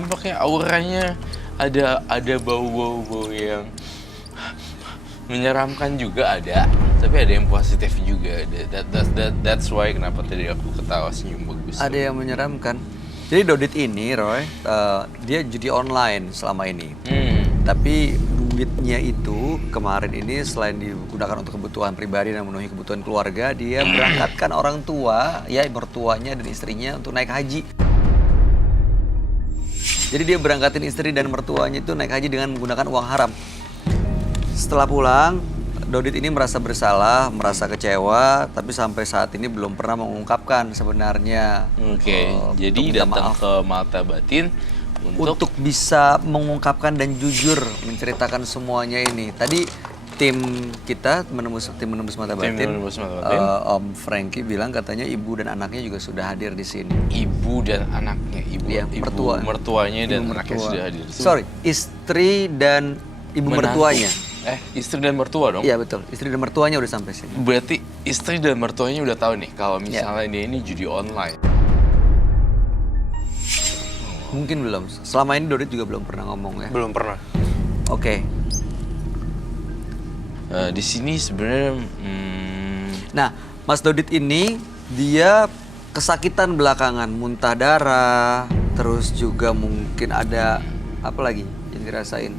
tampaknya auranya ada bau-bau yang menyeramkan juga ada, tapi ada yang positif juga. That's why kenapa tadi aku ketawa senyum bagus. Ada yang menyeramkan. Jadi Dodit ini, Roy, dia judi online selama ini. Tapi duitnya itu kemarin ini selain digunakan untuk kebutuhan pribadi dan memenuhi kebutuhan keluarga, dia berangkatkan orang tua, ya mertuanya dan istrinya untuk naik haji. Jadi dia berangkatin istri dan mertuanya itu naik haji dengan menggunakan uang haram. Setelah pulang, Dodit ini merasa bersalah, merasa kecewa, tapi sampai saat ini belum pernah mengungkapkan sebenarnya. Jadi datang ke Malta Batin untuk bisa mengungkapkan dan jujur menceritakan semuanya ini. Tadi tim kita tim menembus Malta Batin, Om Frankie bilang katanya ibu dan anaknya juga sudah hadir di sini. Ibu dan anaknya, mertuanya dan anaknya sudah hadir. Sorry, istri dan ibu mertuanya. Istri dan mertua dong? Iya betul, istri dan mertuanya udah sampai sini. Berarti istri dan mertuanya udah tahu nih kalau misalnya dia ini judi online. Mungkin belum. Selama ini Dodit juga belum pernah ngomong ya? Belum pernah. Oke. Di sini sebenarnya. Nah, Mas Dodit ini dia kesakitan belakangan, muntah darah, terus juga mungkin ada apa lagi yang dirasain?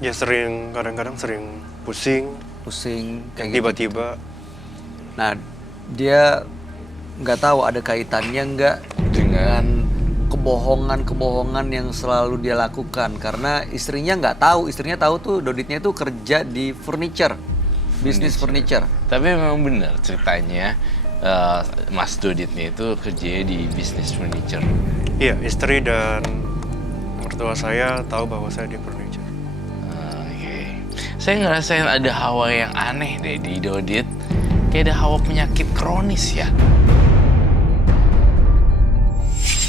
Ya kadang-kadang sering pusing kayak tiba-tiba. Nah, dia nggak tahu ada kaitannya nggak dengan kebohongan yang selalu dia lakukan, karena istrinya nggak tahu. Istrinya tahu tuh Doditnya tuh kerja di bisnis furniture. Tapi memang benar ceritanya, Mas Doditnya itu kerjanya di bisnis furniture. Iya, istri dan mertua saya tahu bahwa saya di furniture. Saya ngerasain ada hawa yang aneh deh di Dodit. Kayak ada hawa penyakit kronis ya.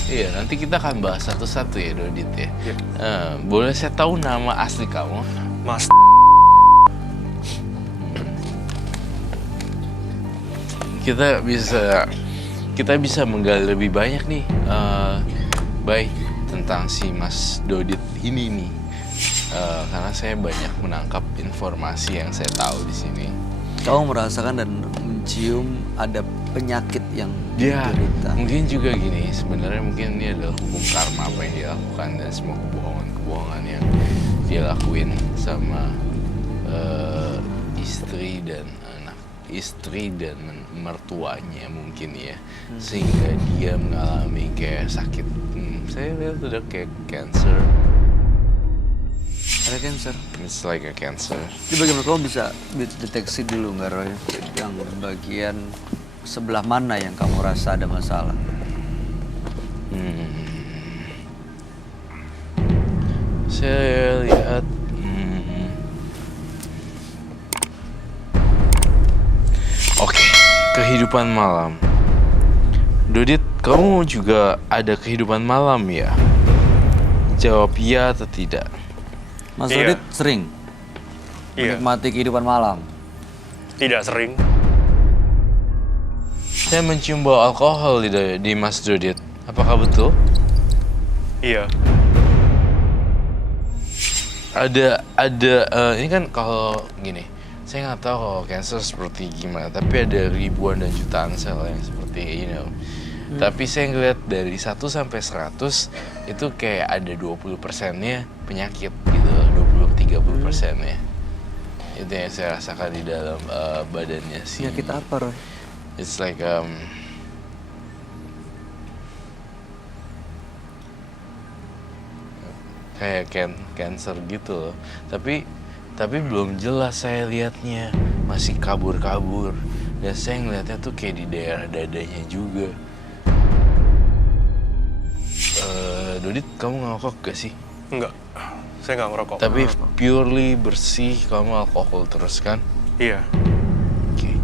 Iya, nanti kita akan bahas satu-satu ya Dodit ya. Boleh saya tahu nama asli kamu? Mas. Kita bisa menggali lebih banyak nih, baik tentang si Mas Dodit ini nih. Karena saya banyak menangkap informasi yang saya tahu di sini. Kamu merasakan dan mencium ada penyakit yang diderita. Mungkin juga gini, sebenarnya mungkin ini adalah hukum karma apa yang dia lakukan dan semua kebohongan yang dia lakuin sama istri dan mertuanya mungkin ya, sehingga dia mengalami kayak sakit. Saya lihat ada kayak cancer. Ada cancer? It's like a cancer. Di bagaimana kamu bisa deteksi dulu nggak, Roy? Yang bagian sebelah mana yang kamu rasa ada masalah? Saya lihat Oke, kehidupan malam. Dodit, kamu juga ada kehidupan malam ya? Jawab iya atau tidak. Mas Dodit sering menikmati kehidupan malam? Tidak sering. Saya mencium bau alkohol di Mas Dodit. Apakah betul? Iya. Ada ini kan kalau gini, saya nggak tahu kalau cancer seperti gimana, tapi ada ribuan dan jutaan sel yang seperti Tapi saya ngeliat dari 1 sampai 100 itu kayak ada 20%-nya penyakit gitu, 20-30%-nya. Itu yang saya rasakan di dalam badannya sih. Penyakit apa, Roy? It's like kayak cancer gitu loh. Tapi belum jelas saya lihatnya, masih kabur-kabur. Dan saya ngeliatnya tuh kayak di daerah dadanya juga. Dodit, kamu ngerokok gak sih? Enggak, saya nggak ngerokok. Tapi purely bersih, kamu alkohol terus kan? Iya. Oke.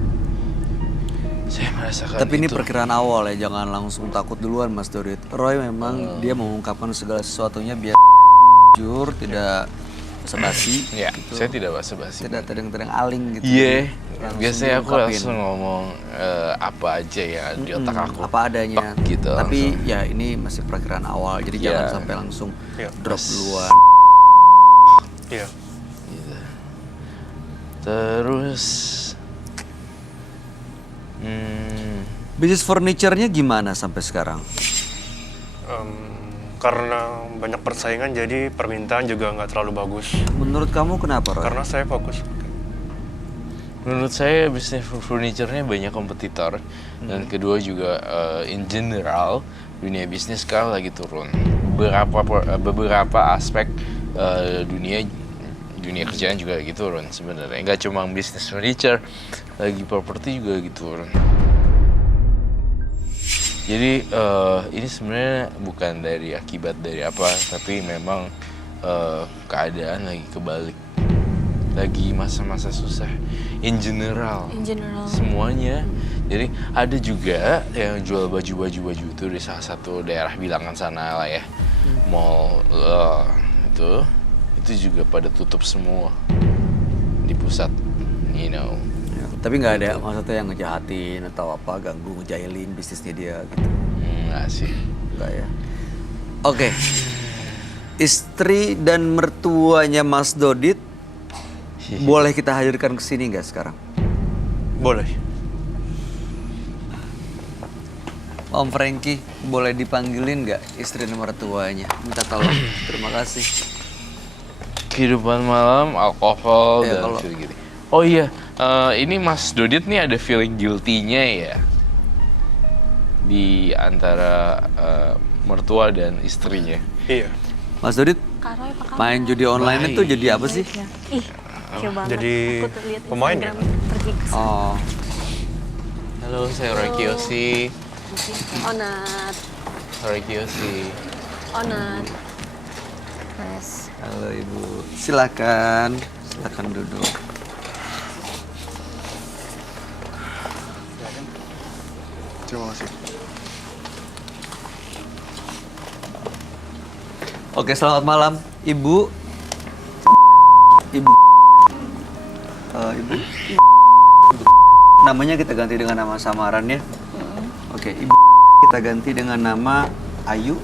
Saya merasakan Tapi ini perkiraan awal ya, jangan langsung takut duluan Mas Dodit. Roy memang dia mengungkapkan segala sesuatunya biar jujur, tidak basa-basi. Ya, saya tidak basa-basi. Tidak tedeng-tedeng aling gitu. Iya, Langsung biasanya aku diungkapin. langsung ngomong apa aja ya di otak aku. Apa adanya. Tek gitu. Tapi langsung. ya ini masih perakiraan awal, jadi Iya. jangan sampai langsung Iya. drop duluan. Iya. Gitu. Terus, Bisnis furniture-nya gimana sampai sekarang? Karena banyak persaingan jadi permintaan juga nggak terlalu bagus. Menurut kamu kenapa, Roy? Karena saya fokus. menurut saya bisnis furniture-nya banyak kompetitor dan kedua juga in general dunia bisnis sekarang lagi turun. Beberapa aspek dunia kerjaan juga lagi turun sebenarnya. Nggak cuma bisnis furniture, lagi properti juga lagi turun. Jadi ini sebenarnya bukan dari akibat dari apa, tapi memang keadaan lagi kebalik. Lagi masa-masa susah in general. Semuanya. Jadi ada juga yang jual baju itu di salah satu daerah bilangan sana lah ya. Mall itu juga pada tutup semua di pusat, you know. Ya, tapi nggak ada maksudnya yang ngejahatin atau apa, ganggu, ngejailin bisnisnya dia gitu. Nggak sih. Enggak ya. Oke. Istri dan mertuanya Mas Dodit boleh kita hadirkan ke sini nggak sekarang? Boleh. Om Frankie, boleh dipanggilin nggak istri dan mertuanya? Minta tolong. Terima kasih. Kehidupan malam, alkohol, Ya, dan kalau- feeling gitu. Oh iya, ini Mas Dodit nih ada feeling guilty-nya ya di antara mertua dan istrinya. Iya. Mas Dodit, Kak Roy, apa kabar? main judi online itu jadi apa sih? Ih, kece banget. jadi Aku tuh lihat pemain Instagram ya? pergi ke sana. Oh, Halo, saya Roy Kiyoshi. Onat, Roy Kiyoshi. Onat. Mas. halo Ibu. Silakan duduk. Terima kasih. Oke, selamat malam, Ibu. Ibu. Ibu. Namanya kita ganti dengan nama samaran ya. Oke, Ibu kita ganti dengan nama Ayu.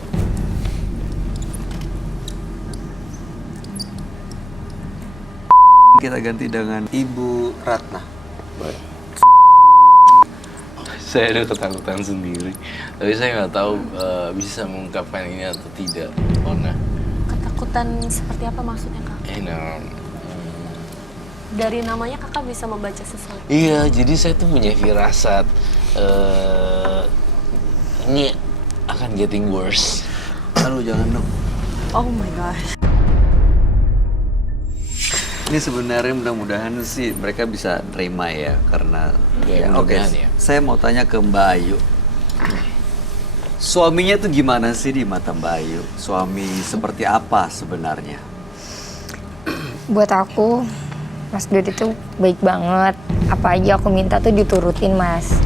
Kita ganti dengan Ibu Ratna. Saya ada ketakutan sendiri, tapi saya nggak tahu bisa mengungkapkan ini atau tidak, Ona. Ketakutan seperti apa maksudnya, Kak? Dari namanya Kakak bisa membaca sesuatu. Iya, jadi saya tuh punya firasat ini akan getting worse. Aduh, jangan dong. Oh my gosh. Ini sebenarnya mudah-mudahan sih mereka bisa terima ya, karena Ya, oke. mudah-mudahan ya. Saya mau tanya ke Mbak Ayu. Suaminya tuh gimana sih di mata Mbak Ayu? Suami seperti apa sebenarnya? Buat aku, Mas Dodi itu baik banget. Apa aja aku minta tuh diturutin, Mas.